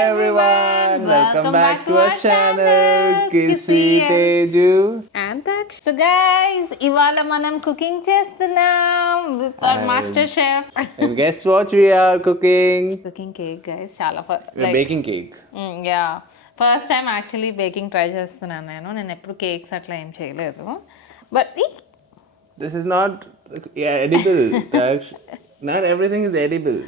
everyone, welcome back to our channel, Kisi Teju and Teju. So guys, ఇవాళ మనం cooking చేస్తున్నాం with our master chef. And guess what we are cooking? Cooking cake guys, చాలా We're baking cake. Yeah. First time actually baking try చేస్తున్నాను నేను ఎప్పుడు cakes అట్లా ఏం చేయలేదు but This is not edible. Not everything is edible.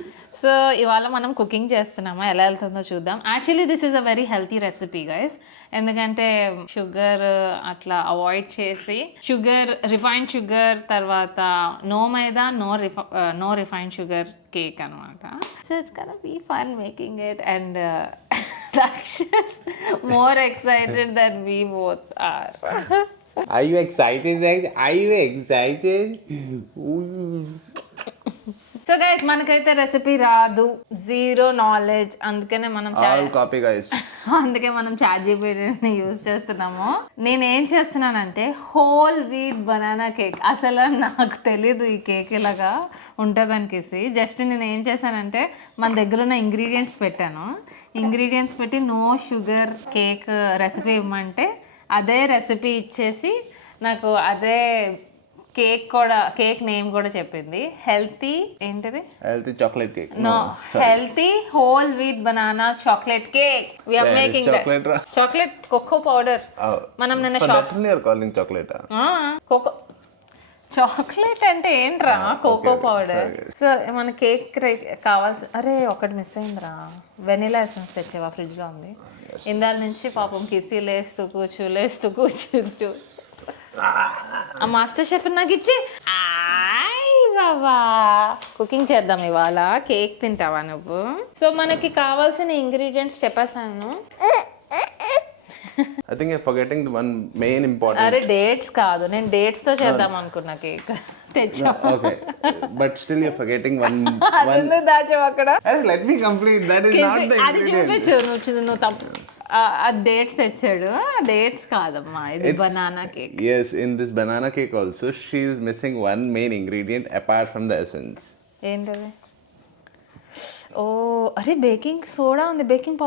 So ఇవాళ మనం cooking చేస్తున్నామా ఎలా వెళ్తుందో చూద్దాం actually this is a very healthy recipe guys ఎందుకంటే షుగర్ అట్లా అవాయిడ్ చేసి రిఫైన్డ్ షుగర్ తర్వాత no maida no refined sugar cake అనమాట so it's gonna be fun making it and Raksha's more excited than we both are. Are you excited? Are you excited? So guys మనకైతే recipe రాదు zero knowledge అందుకనే మనం copy guys అందుకే మనం ChatGPTని use చేస్తున్నాము నేనేం చేస్తున్నానంటే హోల్ వీట్ బనానా కేక్ అసలు నాకు తెలీదు ఈ కేక్ ఇలాగా ఉంటుంది అనికేసి జస్ట్ నేను ఏం చేశానంటే మన దగ్గర ఉన్న ఇంగ్రీడియంట్స్ పెట్టి నో షుగర్ కేక్ రెసిపీ ఇవ్వమంటే అదే రెసిపీ ఇచ్చేసి నాకు అదే కేక్ నేమ్ కూడా చెప్పింది healthy chocolate cake healthy whole wheat banana chocolate cake we are making chocolate cocoa powder మనం నిన్న చాక్లెట్ అంటే ఏంట్రా కోకో పౌడర్ సో మన కేక్ కావాల్సి అరే ఒకటి మిస్ అయిందిరా వెనిలా ఎసెన్స్ తెచ్చేవా ఫ్రిడ్జ్ లో ఉంది ఇందాల నుంచి పాపం కిసి లేస్తూ కూర్చుంటూ ఆ మాస్టర్ షెఫ్ నాకు ఇచ్చి బాబా కుకింగ్ చేద్దాం ఇవాళ కేక్ తింటావా నువ్వు సో మనకి కావాల్సిన ఇంగ్రీడియంట్స్ చెప్పేసాను I think you're forgetting the one main important. అరే డేట్స్ కాదు నేను డేట్స్ తో చేద్దాం అనుకున్నా కేక్ తెచ్చా Okay, but still you're forgetting one. దాచావు అక్కడ Let me complete. That is not the అది చూపించు నువ్వు తప్పు ఆ డేట్స్ తెచ్చాడు ఆ డేట్స్ కాదమ్మా ఇది banana cake Yes, in this banana cake also she is missing one main ingredient apart from the essence. ఏంటది ఓ అరే బేకింగ్ సోడా ఉంది బేకింగ్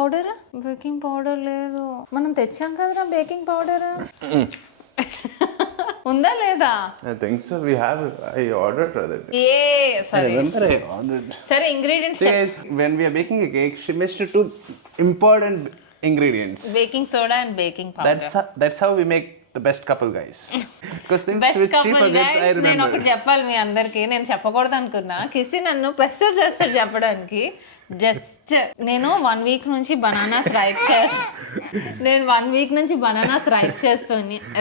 పౌడర్ లేదు మనం తెచ్చాం కదరా బేకింగ్ పౌడర్ ఉందా లేదా I think so. We have. I ordered rather. సరే I remember I ordered. సరే ingredients When we are baking a cake, she missed two important ingredients. Baking soda and baking powder That's how we make the best couple, guys. Because things best which she couple forgets, I guys నేను remember. ఒకటి చెప్పాలి మీ అందరికి నేను చెప్పకూడదు అనుకున్నా కిసి నన్ను pressure చేస్తాడు చెప్పడానికి జస్ట్ నేను 1 వీక్ నుంచి బనానాస్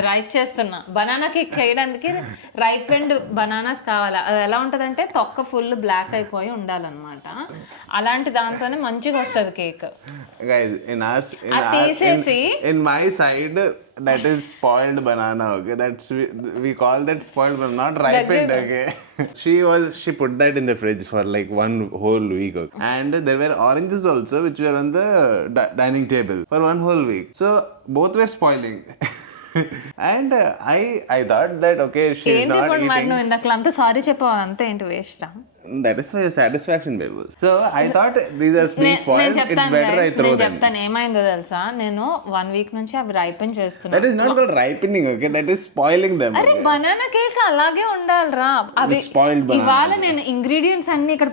రైప్ చేస్తున్నా బనానా కేక్ చేయడానికి రైపెండ్ బనానాస్ కావాలి అది ఎలా ఉంటుందంటే తొక్క ఫుల్ బ్లాక్ అయిపోయి ఉండాలన్నమాట అలాంటి దాంతోనే మంచిగా వస్తుంది cake Guys, in my side, that is spoiled banana. Okay, that's we call that spoiled banana, not ripened. Okay, she put that in the fridge for like one whole week. Okay? And there were oranges also, which were on the dining table for one whole week. So both were spoiling. And I thought that okay, she is not eating. మరి నువ్వు ఇందాక sorry చెప్పావు అంతా ఏంటి waste That is why your satisfaction levels. So I thought these are being spoiled. It's better I throw them. చెప్తాను ఏమైందో తెలుసా నేను 1 వీక్ నుంచి అవి రైపెన్ చేస్తున్నా That is not called ripening, okay? That is spoiling them. అరే banana cake అలాగే ఉండాలిరా అవి spoiled banana. ఇవాళ నేను ఇంగ్రీడియంట్స్ అన్ని ఇక్కడ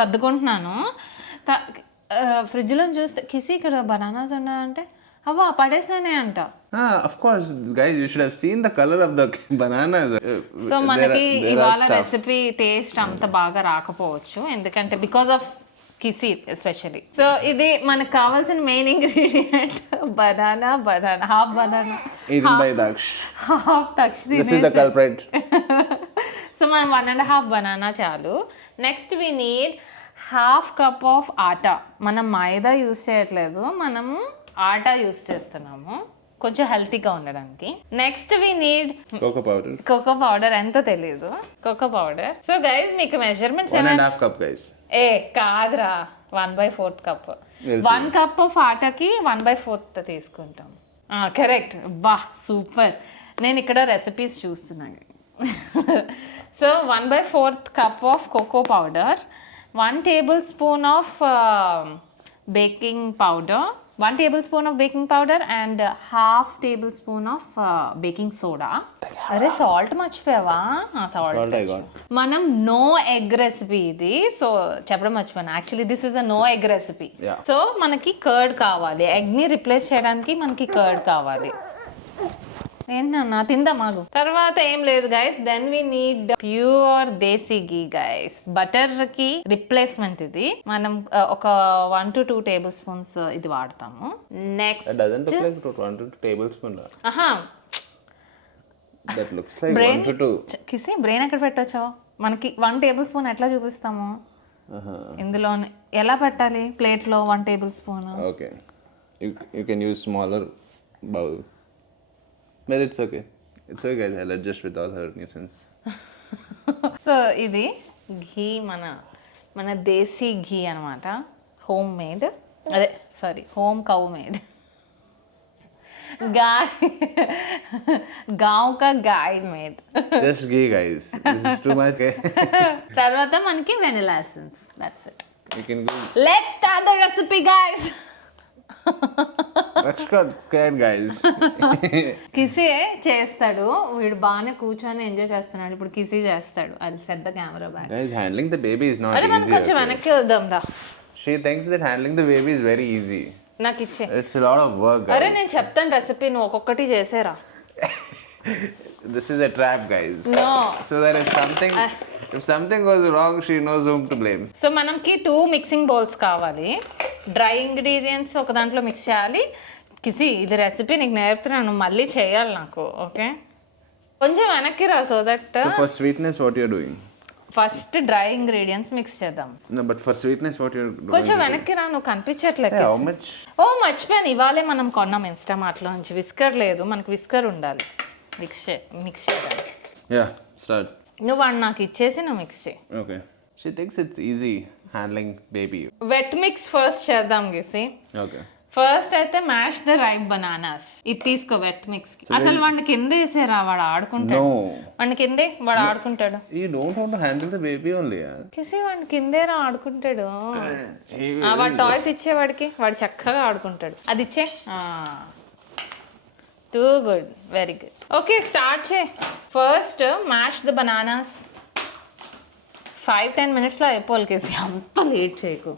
సర్దుకుంటున్నాను ఫ్రిడ్జ్ లో చూస్తే కిసి ఇక్కడ బనానాస్ ఉన్నాయంటే అవ్వా పడేసానే అంట Of course, guys, you should have seen the color of the bananas. So మనకి ఇవాళ రెసిపీ టేస్ట్ అంత బాగా రాకపోవచ్చు ఎందుకంటే because of Kisi especially so ఇది మనకు కావాల్సిన main ingredient banana half banana half Daksh This is the culprit. So మనం 1.5 బనానా చాలు next we need half cup of atta మనం మైదా యూస్ చేయట్లేదు మనం ఆటా యూస్ చేస్తున్నాము కొంచెం హెల్తీగా ఉండడానికి next we need cocoa powder ఎంతో తెలీదు కోకో పౌడర్ సో గైస్ మీకు మెజర్మెంట్స్ 1.5 cup guys కాదురా 1/4 కప్ 1 కప్ ఆఫ్ ఆటాకి 1/4 తీసుకుంటాం కరెక్ట్ బా సూపర్ నేను ఇక్కడ రెసిపీస్ చూస్తున్నాను so 1/4 cup of cocoa powder 1 tablespoon of baking powder, 1 tablespoon of baking powder and half tablespoon of baking soda. అరే salt మర్చిపోయావా? Salt I salt got. మనం no egg recipe ఇది, so చెప్పడం మర్చిపోయాను. Actually this is a no egg recipe. Yeah. So మనకి curd కావాలి, ఎగ్ని replace చేయడానికి మనకి కర్డ్ కావాలి. ఏంటన్నా తిందాం ఆగు. తర్వాత ఏం లేదు guys, then we need pure desi ghee guys. Butter కి రిప్లేస్మెంట్ ఇది. మనం ఒక 1 to 2 tablespoons ఇది వాడతాము. Next That doesn't look like 1 to 2 tablespoons. ఆహా, That looks like brain 1 to 2. Kisi brain ఎక్కడ పెట్టొచ్చో? మనకి 1 tablespoon ఎట్లా చూపిస్తాము? ఇందులో ఎలా పెట్టాలి? ప్లేట్లో 1 tablespoon. Okay. You can use smaller bowl. But it's okay. It's okay guys, I'll adjust with all her nuisance. So ఇది ఘీ, మన దేశీ ఘీ అనమాట. హోమ్ మేడ్, అదే సారీ హోమ్ కౌ మేడ్. గావ్ కా guy made. Just ghee guys. This is too much. తర్వాత మనకి vanilla essence. That's it. You can go. Let's start the recipe guys. Let's get guys. కిసీ చేస్తాడు, వీడు బాగానే కూర్చొని ఎంజాయ్ చేస్తున్నాడు. ఇప్పుడు కిసీ చేస్తాడు. అది set the camera back. Guys, handling the baby is not అరే మనం easy. కొంచెం Okay? వెనక్కి వద్దాం దా. She thinks that handling the baby is very easy. నాకు ఇచ్చే. It's a lot of work guys. అరే నేను చెప్తాను రెసిపీ, నువ్వు ఒక్కొక్కటి చేసేరా. This is a trap guys. No. So that if something goes wrong, she knows whom to blame. So మనకి 2 mixing bowls కావాలి. Dry ingredients ఒక దాంట్లో మిక్స్ చేయాలి. కిసి ఇది రెసిపీ నీకు నేర్పుతున్నాను, మళ్ళీ చేయాలి నాకు. ఓకే, కొంచెం వెనక్కి రా. So that So for sweetness what you're doing? First dry ingredients mix చేద్దాం. No, but for sweetness what you're doing? కొంచెం వెనక్కి రా, నువ్వు కనిపించట్లేదు. How much? ఓ మర్చిపోయాను, ఇవాళే మనం కొన్నాం ఇన్స్టామార్ట్లో నుంచి. విస్కర్ లేదు, మనకు విస్కర్ ఉండాలి మిక్స్ చేయడానికి. Yeah, start. నువ్వు వాడు నాకు ఇచ్చేసి నువ్వు మిక్స్ చేయి. Okay. She thinks it's easy handling baby. Wet mix first చేద్దాం గిసి. Okay. ఫస్ట్ అయితే మ్యాష్ ద రైప్ బనానాస్. ఇది తీసుకో వెట్ మిక్స్ కి. అసలు వాడిని కింద వేసేరా, వాడు ఆడుకుంటాడు. No. వాడిని కిందే, వాడు ఆడుకుంటాడు. You don't want to handle the baby only, yeah. కిసి వాడిని కిందేరా ఆడుకుంటాడు. వాడు టాయ్స్ ఇచ్చే వాడికి, వాడు చక్కగా ఆడుకుంటాడు. అది ఇచ్చే. Too good, very good. Okay start చే. First mash the bananas. 5-10 minutesలో అయిపోవాలి కిసి, అంత లేట్ చేయకు.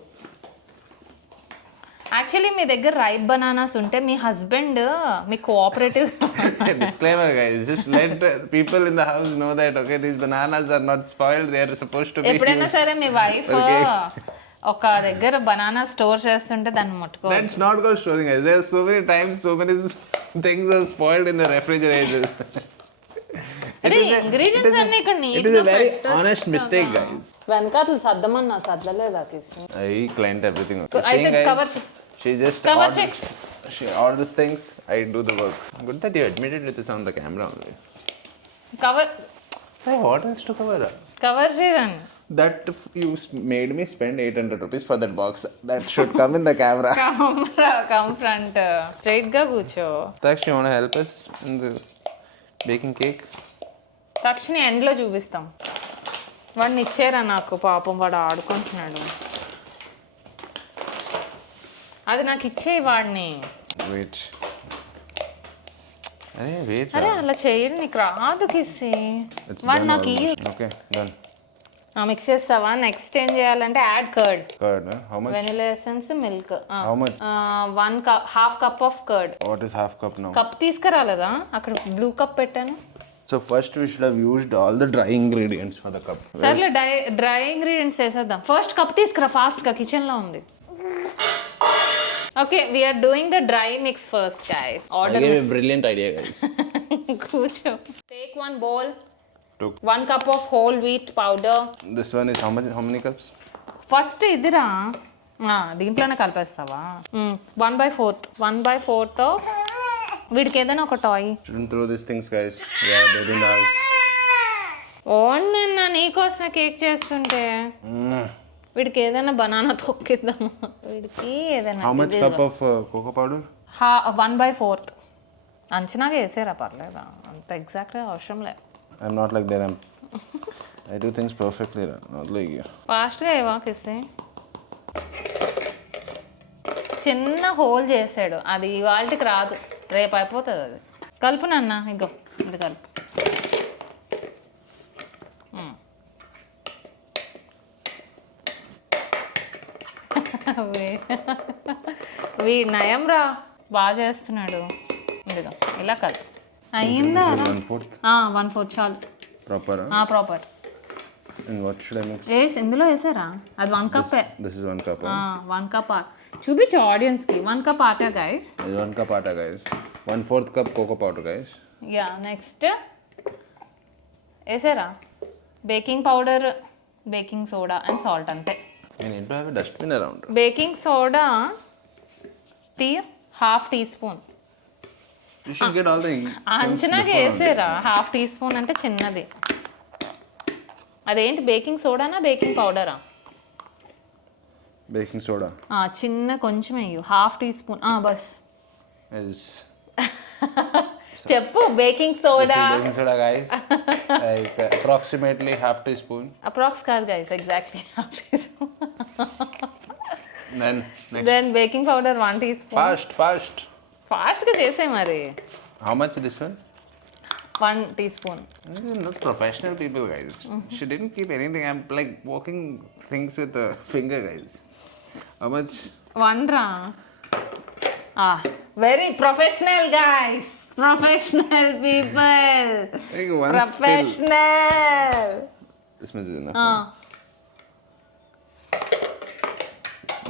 యాక్చువల్లీ మీ దగ్గర రైప్ బనానాస్ ఉంటే మీ husband me cooperative. Disclaimer guys, just let people in the house know that okay, these bananas are not spoiled, they are supposed to be ఎప్పుడైనా used. సరే మీ wife Okay. ఒక దగ్గర banana store చేస్తుంటే దాన్ని ముట్టుకో. That's not called storing guys. There are so many times so many things are spoiled in the refrigerator. అరే ingredients అన్ని ఇక్కడ It neat is గా a very honest mistake guys. వెనకాతలు సర్దమన్నా సర్దలేదా కిసి? I client everything. Okay. అయితే Seeing, guys, cover she just cover orders, she orders things, I do the work. Good that you admitted it is on the camera only. Cover Hey, what else to cover up? Cover చేయండి. That you made me spend 800 rupees for that box. That should come in the camera. Come front, straight గా కూర్చో. Taksh, you want to help us in the baking cake? తక్షణ ఎండ్లో చూపిస్తాం. వాడిని ఇచ్చారా నాకు, పాపం వాడు ఆడుకుంటున్నాడు. అది నాకు ఇచ్చే వాడిని. Wait. Hey, wait. అరే అలా చేయడు, నీకు రాదు కిసి. It's వాడు done నాకు almost. Okay, done. మిక్స్ చేస్తావా? నెక్స్ట్ ఏం చేయాలంటే add curd, Curd, huh? How much? Vanilla essence, milk. How much? 1 cup, half cup of curd. What is half cup now? Cup తీసుకురాలేదా? అక్కడ బ్లూ కప్ పెట్టాను. So first we should have used all the dry ingredients for the cup. సర్లే dry ingredients వేసేద్దాం. First cup తీసుకురా ఫాస్ట్గా, కిచెన్లో ఉంది. Okay we're doing the dry mix first guys. I order gave a brilliant idea guys. కూర్చో. Take 1 bowl, Took. 1 cup of whole wheat powder. This one is how much? How many cups? First ఇదిరా, దీంట్లోనే కలిపేస్తావా? 1/4 of వీడికి ఏదైనా ఒక toy. Shouldn't throw these things guys. We are dead in the house. ఓన్లన్నా నీకోసమే cake చేస్తుంటే వీడికి ఏదైనా banana తొక్కిద్దామా? వీడికి ఏదైనా. How much cup of cocoa powder? 1/4. అంచనాగా వేసారా, పర్లేదా? అంత ఎగ్జాక్ట్గా అవసరం లేదు. I'm not like that. I do things perfectly, not like you. ఫాస్ట్గా ఏవా కిస్తే. చిన్న హోల్ చేసాడు, అది ఇవాళకి రాదు, రేపు అయిపోతుంది అది. కలుపు నాన్న, ఇగో ఇది కలుపు. వీడు నయం రా, బాగా చేస్తున్నాడు. ఇదిగో ఇలా కలుపు. అయ్యిందా? 1/4 చాలు. Proper proper. And what should I mix? ఇందులో వేసారా? అది 1 cup. This is 1 cup. 1 cup. చూపించు ఆడియన్స్ కి. 1 cup atta guys. 1 cup atta guys. 1/4 cup cocoa powder guys. Yeah, next వేసారా baking powder, baking soda and salt, అంతే. I need to have a dustbin around. Baking soda ½ teaspoon. You should get all the అంచనాకి వేసారా? ½ teaspoon అంటే చిన్నది. అదేంటి బేకింగ్ సోడానా బేకింగ్ పౌడరా? baking soda. చిన్న కొంచెం వేయు, ½ teaspoon. బస్ Is చెప్పు. Baking soda. baking soda guys. Like approximately ½ teaspoon. Approx కాదు guys, exactly ½ teaspoon. Then next. Then baking powder 1 teaspoon. ఫాస్ట్గా చేసే మరి. How much this one? 1 teaspoon. Not professional people guys. She didn't keep anything. I'm like walking things with a finger guys. How much? 1 రా. Very professional guys, professional people, Like one professional. This much is enough.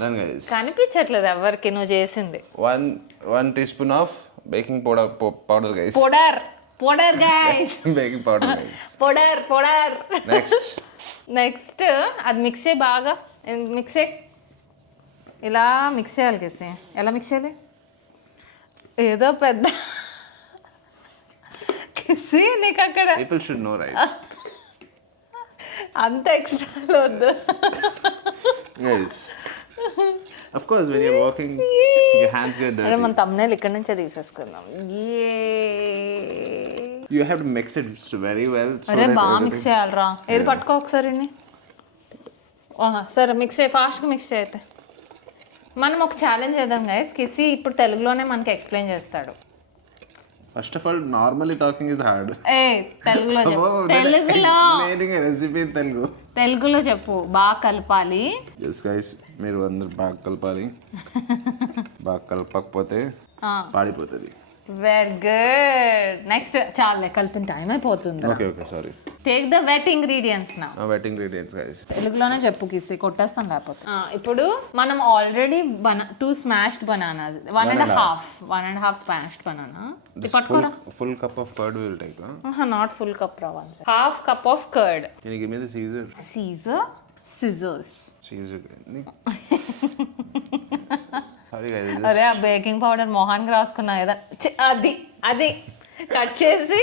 Done guys. కనిపించట్లేదు ఎవరికి నువ్వు చేసింది. 1 teaspoon of baking powder guys. Powder guys. baking powder guys. Powder. Next. అది mix చేయి బాగా. Mix చేయి, ఇలా మిక్స్ చేయాలి కిసి. ఎలా మిక్స్ చేయాలి? ఏదో పెద్ద కిసి నీకు అక్కడ People should know right. అంత ఎక్స్ట్రా వద్దు. Guys. Of course when you're working your hands get dirty. అరే మన thumbnail ఇక్కడ నుంచే తీసేసుకుందాం. You have to mix it very well so అరే that బాగా everything- మిక్స్ చేయాలరా. ఏది పట్టుకో ఒకసారి. సరే మిక్స్ చేయి, ఫాస్ట్గా మిక్స్ చేయతే. మనం ఒక ఛాలెంజ్ చేద్దాం గైస్. కిసి ఇప్పుడు తెలుగులోనే మనకి ఎక్స్ప్లెయిన్ చేస్తాడు. First of all, normally talking is hard. తెలుగులో చెప్పు. Oh, then తెలుగులో explaining a recipe in Telugu. తెలుగులో చెప్పు. బాగా కలపాలి. Yes guys, మీరు అందరు బాగా కలపాలి. బాగా కలపకపోతే పాడిపోతుంది. Very good. నెక్స్ట్ చాలే, కలిపిన టైం అయిపోతుంది. Okay sorry. Take the wet ingredients నా. Wet ingredients guys. తెలుగులోనే చెప్పు కిసి, కొట్టేస్తాం లేకపోతే. ఇప్పుడు మనం already 2 smashed bananas, 1.5 smashed banana. పట్టుకోరా. Full cup of curd we will take. Not full cup రా, ½ cup of curd. Can you give me the Scissors. Sorry guys. అరే ఆ బేకింగ్ పౌడర్ మొహానికి రాసుకున్నా కదా, అది కట్ చేసి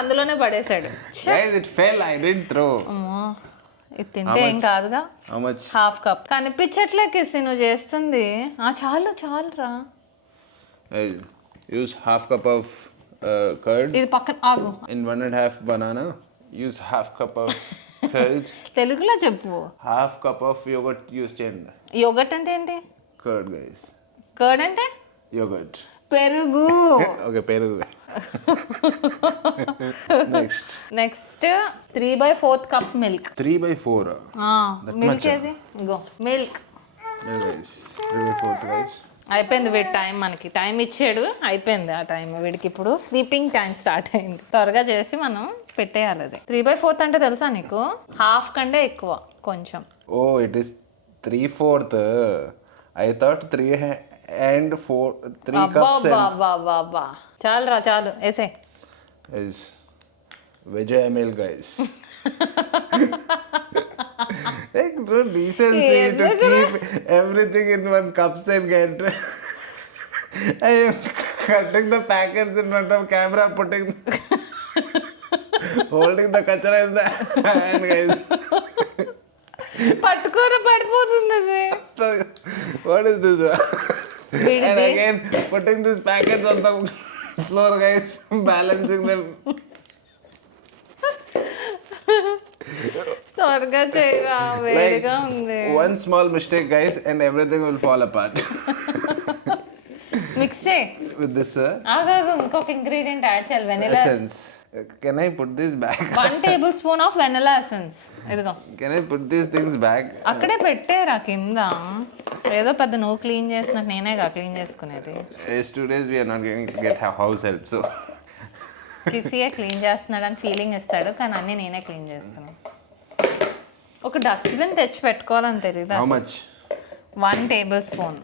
అందులోనే పడేశాడు. Guys, it fell. I didn't throw. ఇది తింటే ఏం కాదుగా. How much? ½ cup. కనిపించట్లే కిసి నువ్వు చేస్తుంది. చాలు రా. Use ½ cup of curd. ఇది పక్కన ఆగు. In 1.5 banana, use ½ cup of curd. తెలుగులో చెప్పు. ½ cup of yogurt use change. Yogurt అంటే ఏంటి? Curd guys. కర్డ్ అంటే Yogurt. పెరుగు. Okay, perugu. Next 3/4 cup milk. 3/4. Milk ఏది? ఇగో మిల్క్. Guys, 3/4 guys. అయిపోయింది వీడి టైం. మనకి టైం ఇచ్చాడు, అయిపోయింది ఆ టైం. వీడికి ఇప్పుడు స్లీపింగ్ టైం స్టార్ట్ అయింది. త్వరగా చేసి మనం పెట్టేయాలి. అది 3/4 అంటే తెలుసా నీకు? ½ కంటే ఎక్కువ కొంచెం. Oh, it is 3/4. I thought 3 and 4 3 cups. బాబా చాలు వేసే. Is Vijay ML guys. Like no decency to keep everything in one cups and get. I am cutting the packets in front of camera, holding the kachara in the hand guys. పట్టుకోర పడిపోతుంది అది. What is this? And again putting these packets on the floor guys, balancing them. త్వరగా చేయరా, వేడిగా ఉంది. One small mistake, guys, and everything will fall apart. Mix చేయి. With this ఆగాగు, ఇంకొక ingredient add చేయాలి, vanilla essence. Can I put this back? 1 tablespoon of vanilla essence. ఇదిగో. Can I put these things back? అక్కడే పెట్టేరా కింద. ఏదో పెద్ద నువ్వు క్లీన్ చేసినట్టు నేనేగా క్లీన్ చేసుకునేది. Yes, 2 days we are not going to get house help, so. కిసియే క్లీన్ చేస్తున్నాడు అని ఫీలింగ్ ఇస్తాడు, కానీ అన్నీ నేనే క్లీన్ చేస్తున్నాను. ఒక డస్ట్బిన్ తెచ్చి పెట్టుకోవాలని తెలీదా? How much? 1 tablespoon.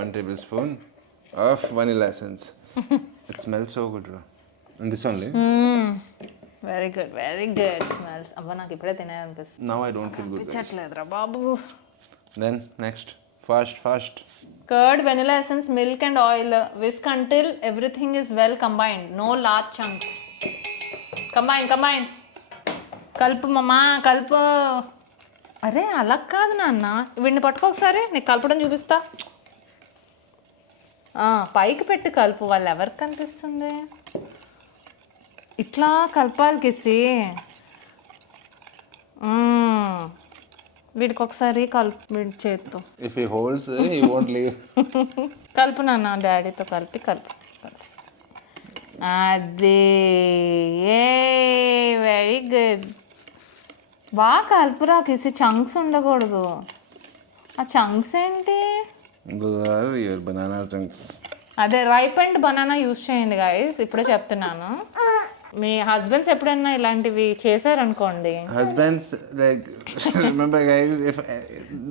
1 tablespoon of vanilla essence. It smells so good. And this only? Very good, very good smells. అబ్బా నాకు ఇప్పుడే తినేయాలనిపిస్తుంది. Now I don't feel good. పిచ్చట్లేదురా Babu. Then next. Fast. Curd, vanilla essence, milk and oil. Whisk until everything is well combined. No large chunks. Combine. కలుపు మమ్మా, కలుపు. అరే అలా కాదు నాన్న, వీడిని పట్టుకో ఒకసారి, నీకు కలపడం చూపిస్తా. పైకి పెట్టి కలుపు, వాళ్ళు ఎవరికి కనిపిస్తుంది? ఇట్లా కలపాలి కిసి. వీడికి ఒకసారి కలుపు, వీడి చేతితో. If he holds, he won't leave. కలుపు నాన్న, డాడీతో కలుపు. అదే, వెరీ గుడ్. బాగా కలుపురా కిసి, చంక్స్ ఉండకూడదు. ఆ చంక్స్ ఏంటి? Your banana chunks. అదే రైపెండ్ బనానా యూస్ చేయండి గైస్, ఇప్పుడే చెప్తున్నాను. మీ హస్బెండ్స్ ఎప్పుడైనా ఇలాంటివి చేశారనుకోండి. Husbands, like, remember guys, if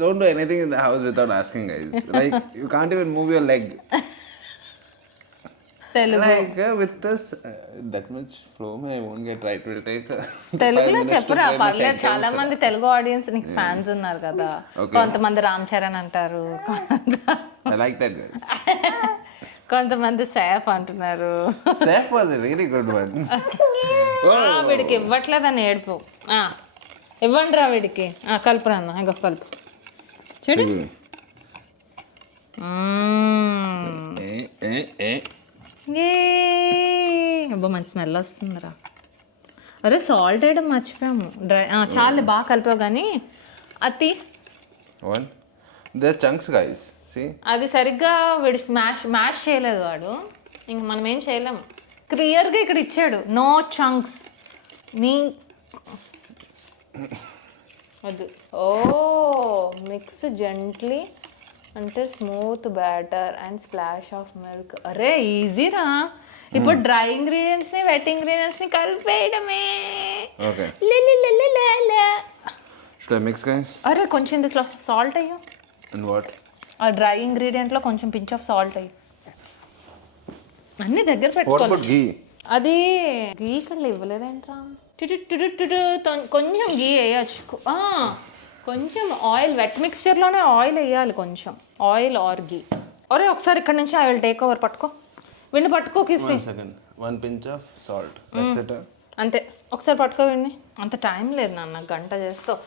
don't do anything in the house without asking, guys. Like, you can't even move your leg. Telugu Like with this that much flow, I won't get right. Will take. తెలుగులో చెప్పురా, పర్లేదు. చాలా మంది Telugu audience నీకు fans ఉన్నారు కదా. కొంతమంది రామ్ చరణ్ అంటారు, I like that, guys. కొంతమంది సేఫ్ అంటున్నారు. Saif was a really good one. వీడికి ఇవ్వట్లేదని ఏడుపు. ఇవ్వండి రా వీడికి. కలుపు అన్న, ఇంకో కలుపు చూడు. అబ్బా మంచి స్మెల్ వస్తుందిరా. అరే సాల్ట్ వేయడం మర్చిపోయాము. డ్రై చాలు, బాగా కలిపావు కానీ అతి. One. They're chunks, guys. See? అది సరిగ్గా వీడు మ్యాష్ చేయలేదు వాడు. ఇంక మనం ఏం చేయలేము. క్లియర్గా ఇక్కడ ఇచ్చాడు, నో చంక్స్. నీ వద్దు. మిక్స్ జెంట్లీ అంటే smooth batter and splash of milk. అరే ఈజీరా. ఇప్పుడు డ్రై ఇంగ్రీడియంట్స్ని వెట్ ఇంగ్రీడియంట్స్ని కలిపేయడమే. Okay. Should I mix, guys? అరే కొంచెం ఇందులో సాల్ట్ అయ్యో. And what? ఆ డ్రై ఇంగ్రీడియంట్లో కొంచెం పించ్ ఆఫ్ సాల్ట్ అయ్యి. అన్నీ దగ్గర What పెట్టుకోవాలి. about ghee? అది గీ ఇక్కడ ఇవ్వలేదేంట్రా. కొంచెం గీ వేయచ్చు. కొంచెం ఆయిల్, వెట్ మిక్స్చర్లోనే ఆయిల్ వేయాలి, కొంచెం ఆయిల్ ఆర్ గీ. ఒరే ఒకసారి ఇక్కడ నుంచి ఐ విల్ టేక్ ఓవర్. పట్టుకో, విండి పట్టుకో కిసి. 1 second. 1 pinch of salt. That's it. అంతే, ఒకసారి పట్టుకో విండి. అంత టైం లేదు నాన్న, గంట చేస్తావు.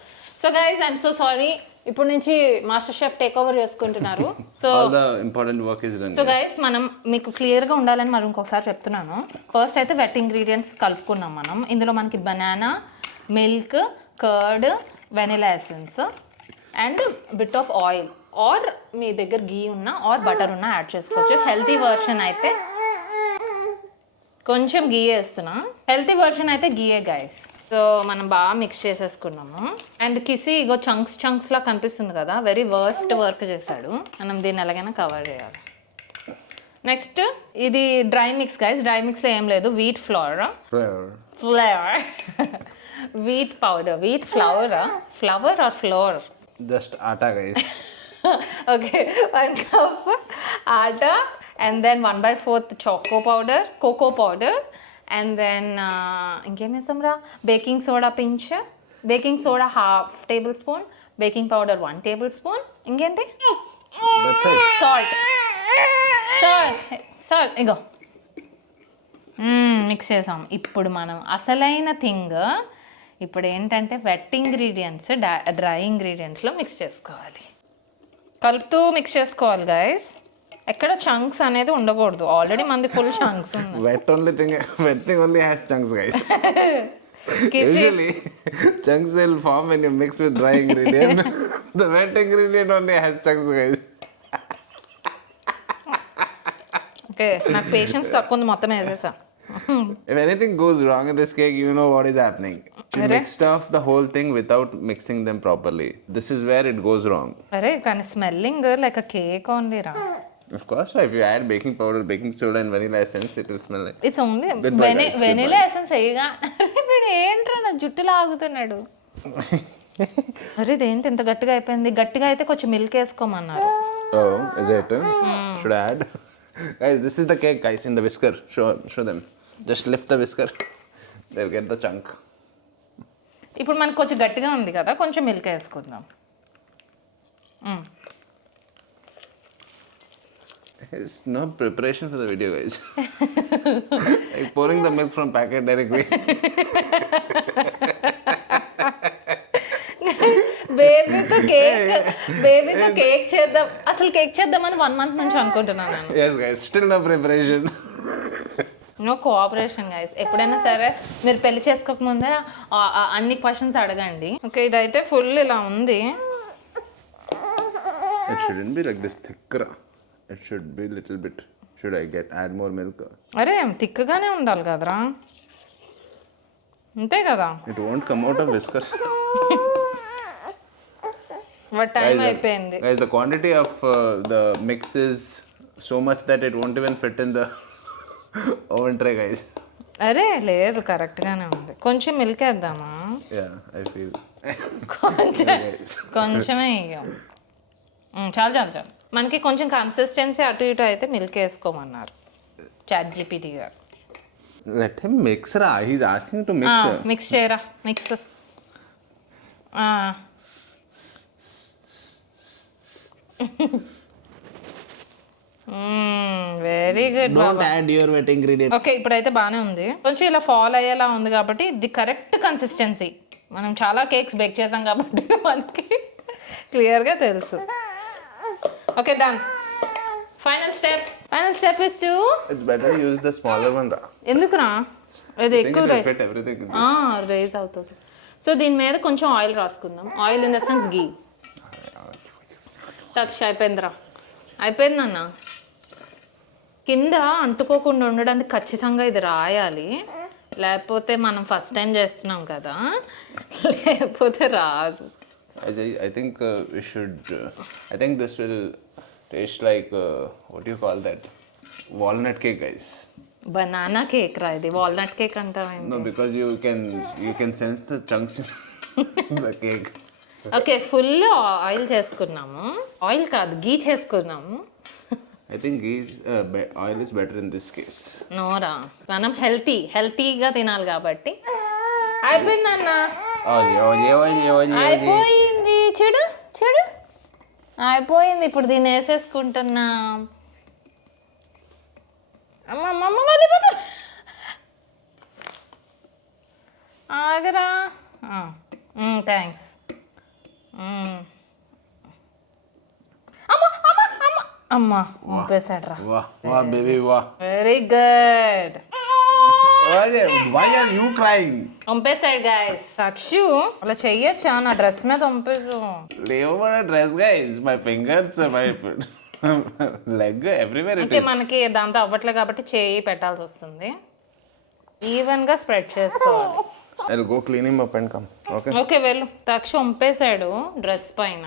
So guys I'm so sorry. ఇప్పుడు నుంచి మాస్టర్ షెఫ్ టేక్ ఓవర్ చేసుకుంటున్నారు. So All the important work is done. So guys మనం మీకు క్లియర్గా ఉండాలని మరి ఇంకొకసారి చెప్తున్నాను. ఫస్ట్ అయితే వెట్ ఇంగ్రీడియంట్స్ కలుపుకున్నాం మనం. ఇందులో మనకి banana, milk, curd, vanilla essence and bit of oil or మీ దగ్గర గీ ఉన్నా ఆర్ బటర్ ఉన్నా యాడ్ చేసుకోవచ్చు. హెల్తీ వర్షన్ అయితే కొంచెం గీ వేస్తున్నా, హెల్తీ వర్షన్ అయితే గీయే గైస్. సో మనం బాగా మిక్స్ చేసేసుకున్నాము. అండ్ కిసి ఇగో చంక్స్లా కనిపిస్తుంది కదా, వెరీ వర్స్ట్ వర్క్ చేశాడు. మనం దీన్ని ఎలాగైనా కవర్ చేయాలి. నెక్స్ట్ ఇది డ్రై మిక్స్ గైస్. డ్రై మిక్స్లో ఏం లేదు, wheat flour wheat powder, wheat flour or flour, Just atta, guys. Okay 1 cup atta and then 1/4 cocoa powder and then ఇంకేం వేసాం రా, baking soda pinch, baking soda 1/2 tablespoon, baking powder 1 tablespoon, ఇంకేంటి That's it. Salt ego mix చేసాం. ఇప్పుడు మనం అసలైన thing ఇప్పుడు ఏంటంటే వెట్ ఇంగ్రీడియంట్స్ డ్రై ఇంగ్రీడియంట్స్లో మిక్స్ చేసుకోవాలి. కలుపుతూ మిక్స్ చేసుకోవాలి గైస్. ఎక్కడ చంక్స్ అనేది ఉండకూడదు. ఆల్రెడీ మంది ఫుల్ చంక్స్ ఉన్నాయి. Wet thing only has chunks, guys. Usually, chunks will form when you mix with dry ingredient. The wet ingredient only has chunks, guys. Okay, నాకు patience తక్కువ ఉంది, మొత్తం వేసేసా. If anything goes wrong in this cake, you know what is happening. You mixed off the whole thing without mixing them properly. This is where it goes wrong. అరే కానీ smelling like a cake only రా. Of course, if you add baking powder, baking soda and vanilla essence, it will smell like... it's only vanilla essence వేయగా. వీడు ఏంట్రా నా జుట్టు లాగుతున్నాడు. అరే ఇదేంటి ఇంత గట్టిగా అయిపోయింది. గట్టిగా అయితే కొంచెం milk వేసుకోమన్నారు. Oh, is it? Should I add? Guys, this is the cake, guys, in the whisker. Show them. Just lift the whisker. They'll get the chunk. ఇప్పుడు మనకు కొంచెం గట్టిగా ఉంది కదా, కొంచెం మిల్క్ వేసుకుందాం. It's no preparation for the video, guys. Like pouring the milk from packet directly. బేబీతో cake చేద్దాం. అసలు కేక్ చేద్దామని 1 month నుంచి అనుకుంటున్నాను నేను. Yes, guys, still no preparation. No cooperation guys. ఎప్పుడైనా సరే మీరు పెళ్లి చేసుకోకముందే అన్ని క్వశ్చన్స్ అడగండి. ఓకే, ఇదైతే ఫుల్ ఇలా ఉంది. It shouldn't be like this thick. It should be little bit. Should I add more milk? అరే థిక్గానే ఉండాలి కదరా, అంతే కదా. It won't come out of whiskers. But time అయిపోయింది. Guys, the quantity of the mix is so much that it won't even fit in the oven tray, guys. అరే లేదు, కరెక్ట్గానే ఉంది. కొంచెం మిల్క్ వేద్దామా? Yeah, I feel. కొంచెమే ఇయ్యం. చాలు చాలు చాలు. మనకి కొంచెం కన్సిస్టెన్సీ అటు ఇటు అయితే మిల్క్ వేసుకోమన్నారు ChatGPT గారు. Let him mix, ra. He's asking to mix. Mix చేయరా, mix. Very good. Don't add your wet ingredient. Okay, ఇప్పుడైతే బాగానే ఉంది. కొంచెం ఇలా ఫాల్ అయ్యేలా ఉంది కాబట్టి ఇది కరెక్ట్ కన్సిస్టెన్సీ. మనం చాలా కేక్స్ బేక్ చేసాం కాబట్టి మనకి క్లియర్గా తెలుసు. Okay, done. Final step is to... It's better to use the smaller one, ra. ఎందుకురా, ఇది ఎక్కువ Fit everything in రైజ్ అవుతుంది. సో దీని మీద కొంచెం ఆయిల్ రాసుకుందాం. Oil in the sense ghee. టక్ష అయిపోయిందన్న. కింద అంటుకోకుండా ఉండడానికి ఖచ్చితంగా ఇది రాయాలి, లేకపోతే మనం ఫస్ట్ టైం చేస్తున్నాం కదా, లేకపోతే రాదు. I think we should. I think this will taste like what do you call that? Walnut cake, guys. Banana cake రా ఇది. వాల్నట్ కేక్ అంటావేంటి? No, because you can sense the chunks in the cake. Okay, full oil చేసుకున్నాము. Oil కాదు, గీ చేసుకున్నాము. I think oil is better in this case. నోరా, మనం హెల్తీగా తినాలి కాబట్టి. అయిపోయిందన్న, అయిపోయింది. చూడు అయిపోయింది. ఇప్పుడు దీన్ని వేసేసుకుంటున్నా. అమ్మ వెళ్ళిపోతా. ఆగరా. థ్యాంక్స్. అమ్మా పంపేశాడ్రా. Wow, baby, wow. Very good. Why are you crying? పంపేశాడు గైస్. సాక్షు అలా చెయ్యొచ్చా? నా డ్రెస్ మీద పంపేసు. Leave my dress, guys. My fingers, my leg, everywhere it అంటే is. మనకి దాంతో అవ్వట్లే కాబట్టి చేయి పెట్టాల్సి వస్తుంది. ఈవెన్గా స్ప్రెడ్ చేసుకోవాలి. I'll go clean him up and come. Okay. Okay వెళ్ళు. తక్ష పంపేశాడు డ్రెస్ పైన,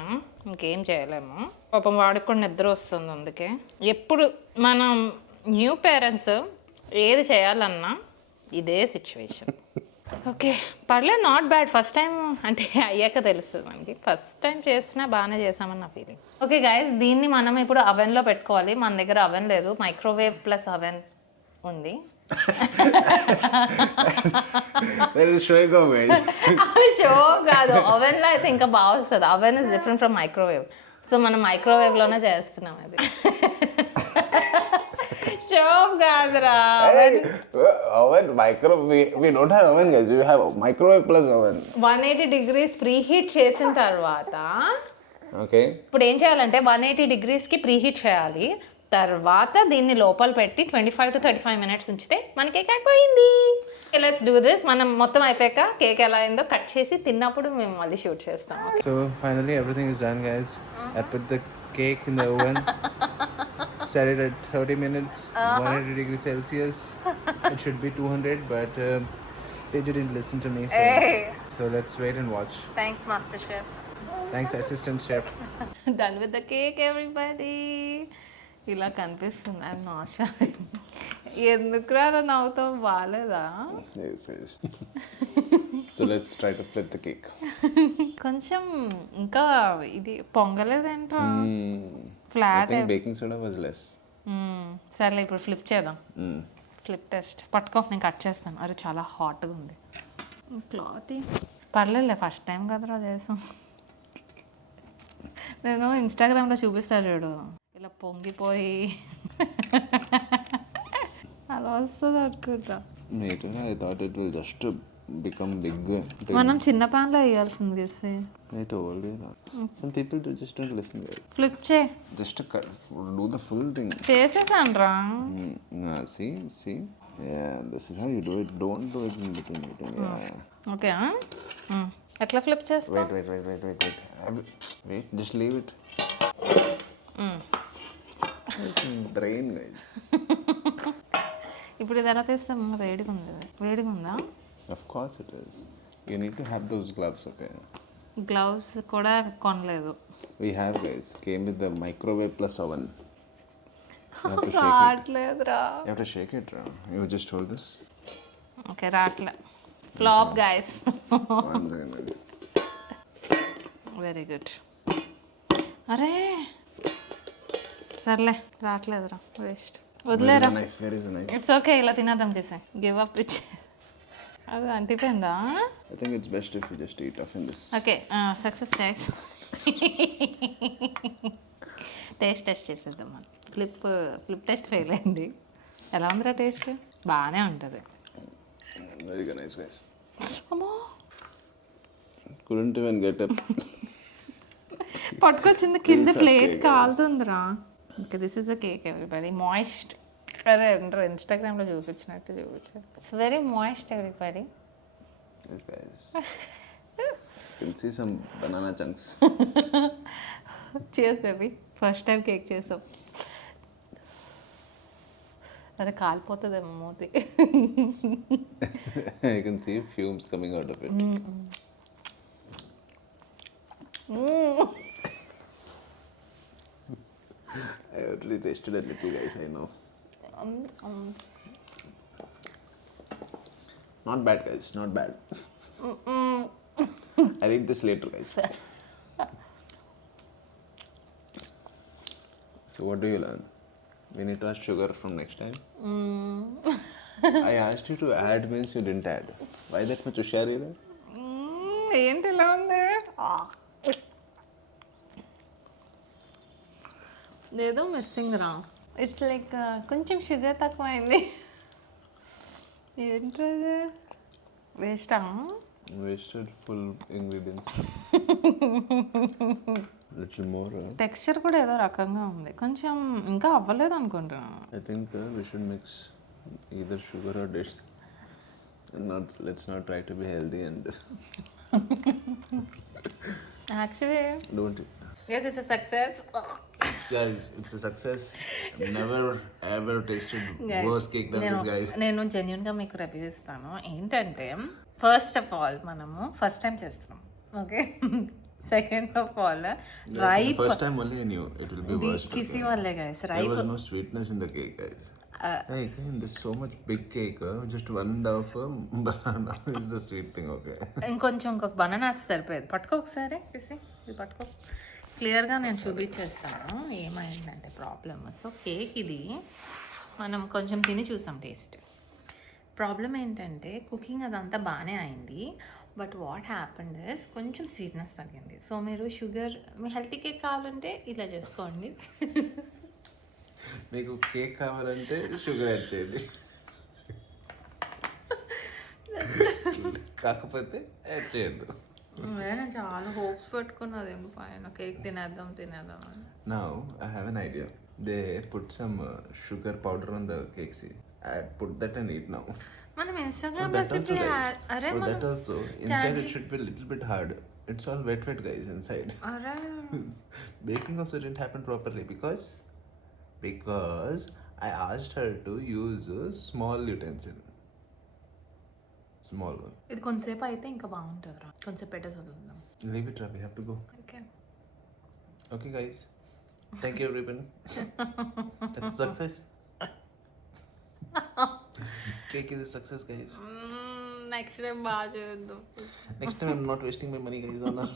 ఇంకేం చేయలేము. పాపం వాడికి కూడా నిద్ర వస్తుంది. అందుకే ఎప్పుడు మనం న్యూ పేరెంట్స్ ఏది చేయాలన్నా ఇదే సిచ్యువేషన్. ఓకే, పర్లేదు, నాట్ బ్యాడ్. ఫస్ట్ టైం అంటే అయ్యాక తెలుస్తుంది మనకి. ఫస్ట్ టైం చేసినా బాగానే చేసామని నా ఫీలింగ్. ఓకే గైస్, దీన్ని మనం ఇప్పుడు అవెన్లో పెట్టుకోవాలి. మన దగ్గర అవెన్ లేదు, మైక్రోవేవ్ ప్లస్ అవెన్ ఉంది. షో కాదు, అవెన్లో అయితే ఇంకా బాగా వస్తుంది. Oven is different from microwave. So మనం మైక్రోవేవ్లోనే చేస్తున్నాం అది. షోప్ కాదురా. Oven, microwave. We don't have oven, guys. We have microwave plus oven. 180 degrees preheat చేసిన తర్వాత Okay. ఇప్పుడు ఏం చేయాలంటే 180 degreesకి ప్రీహీట్ చేయాలి. తర్వాత దీన్ని లోపల పెట్టి 25 to 35 minutes ఉంచితే మన కేక్ అయిపోయింది. Let's do this. మనం మొత్తం అయిపోయాక కేక్ ఎలా అయిందో కట్ చేసి తిన్నప్పుడు మేము మళ్ళీ షూట్ చేస్తాం. So finally everything is done, guys. I put the cake in the oven. Set it at 30 minutes, 180 degrees Celsius. It should be 200, but Teju didn't listen to me. So let's wait and watch. Thanks master chef. Thanks, assistant chef. Done with the cake, everybody. ఇలా కనిపిస్తుంది. I'm not sure. ఎందుకు రా నవ్వుతావు, బాగాలేదా? Yes. So let's try to flip the cake. కొంచెం ఇంకా ఇది పొంగలేదేంట్రా? I flat. think baking soda was less. సర్లే ఇప్పుడు ఫ్లిప్ చేద్దాం. Flip test. పట్టుకో, నేను కట్ చేస్తాను. అరే చాలా హాట్గా ఉంది. క్లాత్ పర్లేదులే, ఫస్ట్ టైం కదరా చేసాం. నేను ఇన్స్టాగ్రామ్లో చూపిస్తాను చూడు, ఇలా పొంగిపోయి అలా వస్తుంది అనుకుంటా. I thought it will just become big. మనం చిన్న ప్యాన్లో వేయాల్సింది గెసి. I told you. Some people just don't listen. Flip చే. Just do the full thing. చేసేసాను రా. See? Yeah, this is how you do it. Don't do it in between. Yeah. Okay, ఎట్లా flip చేస్తా? Wait, just leave it. Brain, guys. ఇప్పుడు ఇది ఎలా తీస్తాం? వేడిగా ఉందా? Of course it is. You need to have those gloves, okay? Gloves కూడా కొనలేదు. We have, guys. Came with the microwave plus oven. You have to shake it. రావట్లేదురా. You have to shake it. You just hold this. Okay, రావట్లే. Flop guys. One second. Very good. అరే సర్లే, రావట్లేదురా, waste. వదిలేరా. Where is the knife? It's okay, ఇలా తినేద్దాం కిసే. Give up ఇచ్చి. అది అంటిపోయిందా? I think it's best if you just eat off in this. Okay, success guys. Taste చేసేద్దాం మనం. ఫ్లిప్ టెస్ట్ ఫెయిల్ అయింది. ఎలా ఉందిరా టేస్ట్? బాగానే ఉంటుంది. Very good, nice, guys. అమ్మో, Couldn't even get up. పట్టుకొచ్చింది కింద ప్లేట్ కాలుతుందిరా. Okay, this is the cake everybody. Moist. అరే ఇన్స్టాగ్రామ్లో చూపించినట్టు చూపించారు. It's very moist everybody. Yes, guys. You can see some banana chunks. చేస్ బేబీ, ఫస్ట్ టైం కేక్ చేసాం. అరే కాలిపోతుందేమో మూతి. You can see fumes coming out of it. I only tasted a little, guys, I know. Not bad, guys, not bad. I'll eat this later, guys. So what do you learn? We need to add sugar from next time? I asked you to add means you didn't add. Why that much hushari? ఏంటి ఇలా ఉంది? ఏదో missing రా. It's like కొంచెం sugar తక్కువైంది. ఏంటది? వేస్టా? Wasted full ingredients. Little more. Texture కూడా ఏదో రకంగా ఉంది. కొంచెం ఇంకా అవ్వలేదు అనుకుంటున్నాను. I think we should mix either sugar or dish. Let's not try to be healthy and actually don't. yes, it's a success. Guys, it's a success. I've never ever tasted worse cake than this, guys. నేను జెన్యున్గా మీకు review ఇస్తాను. ఏంటంటే first of all మనము first time చేస్తున్నాం, okay. Second of all ripe. First time only I knew it will be worse. కిసి వాళ్ళే guys. There ripe. was no sweetness in the cake, guys. Hey, there's so much big cake. Just 1/2 banana is the sweet thing, okay? ఇంకొక banana సరిపోయేది. పట్టుకో ఒకసారి కిసి, ఇది పట్టుకో. క్లియర్గా నేను చూపించేస్తాను ఏమైందంటే ప్రాబ్లమ్. సో కేక్ ఇది మనం కొంచెం తిని చూసాం టేస్ట్. ప్రాబ్లం ఏంటంటే కుకింగ్ అదంతా బాగానే అయింది, బట్ వాట్ హ్యాపెండ్ ఇస్ కొంచెం స్వీట్నెస్ తగ్గింది. సో మీరు షుగర్, మీ హెల్తీ కేక్ కావాలంటే ఇలా చేసుకోండి. మీకు కేక్ కావాలంటే షుగర్ యాడ్ చేయండి, కాకపోతే యాడ్ చేయొద్దు. నేను చాలా హోప్స్ పెట్టుకున్నది పైన కేక్ తినేద్దాం అని. Now I have an idea. they put some sugar powder on the cake. See, I put that and eat now. మనం For Instagram that also, recipe guys. అరే For మనం that also, inside it should be a little bit hard. It's all wet, guys, inside. అరే Baking also didn't happen properly because I asked her to use a small utensil. Small one. ఇది కొంతసేపు అయితే ఇంకా బాగుంటుంది రా, కొంచెం పెట్టేసి వదులుదాం. Leave it, we have to go. Okay Okay, guys. Thank you, everyone. That's a success. Cake is a success, guys. Next time బాగా చేయొద్దు. Next time, I'm not wasting my money, guys, on her.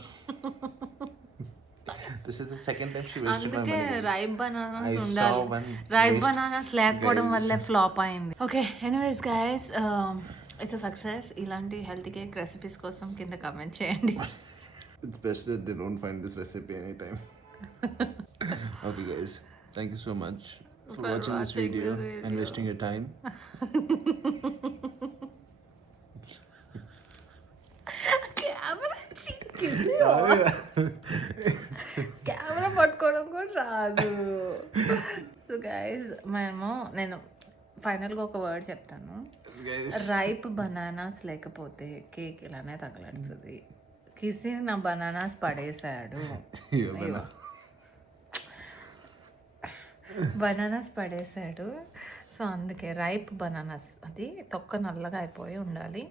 This is the second time she wasted my అందుకే money. Guys. Ripe bananas I ఉండాలి. saw one ripe waste- bananas లేకపోవడం Guys. వల్లే flop అయింది. Okay anyways guys, it's a success. ఇలాంటి healthy cake recipes కోసం కింద comment చేయండి. It's best that they don't find this recipe anytime. Okay, guys. Thank you so much for watching this video and wasting your time. Camera పట్టుకోవడం కూడా రాదు. So guys నేను ఫైనల్గా ఒక వర్డ్ చెప్తాను. Guys. రైప్ బనానాస్ లేకపోతే cake ఇలానే తగలడుతుంది. కిసి నా బనానాస్ పడేశాడు. Your banana. బనానాస్ పడేశాడు. సో అందుకే రైప్ బనానాస్, అది తొక్క నల్లగా అయిపోయి ఉండాలి.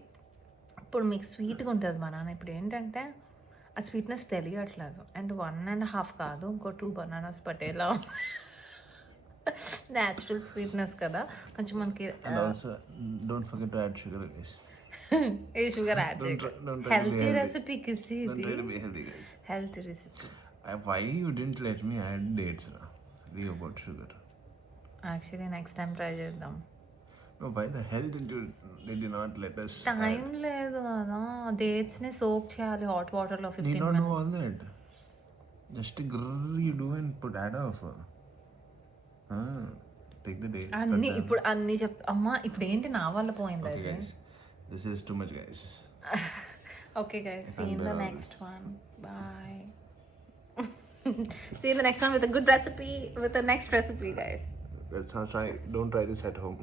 ఇప్పుడు మీకు స్వీట్గా ఉంటుంది బనానా. ఇప్పుడు ఏంటంటే ఆ స్వీట్నెస్ తెలియట్లేదు. అండ్ 1.5 కాదు, ఇంకో 2 బనానాస్ పట్టేలా న్యాచురల్ స్వీట్నెస్ కదా కొంచెం మనకి. And also, don't forget to add sugar, guys. ఏ sugar add Don't try to be healthy healthy. Recipe కిసి, Don't ఇది try to be healthy, guys. Healthy recipe. Why you didn't let me add dates? Leave about sugar. Actually next time try చేద్దాం. No, why the hell did you not let us? Time లేదు కదా, డేట్స్ని soak చేయాలి hot వాటర్లో Need 15 not do minutes. all that. Just a grrr you do and put add off. Take the dates. అన్ని cut them. ఇప్పుడు అన్ని అమ్మా ఇప్పుడు ఏంటి నా వల్ల పోయింది Okay, అది. guys. This is too much, guys. Okay guys, see in the Unbearable. Next one. Bye. See you in the next one with a good recipe, with the next recipe, guys. Let's not try. Don't try this at home.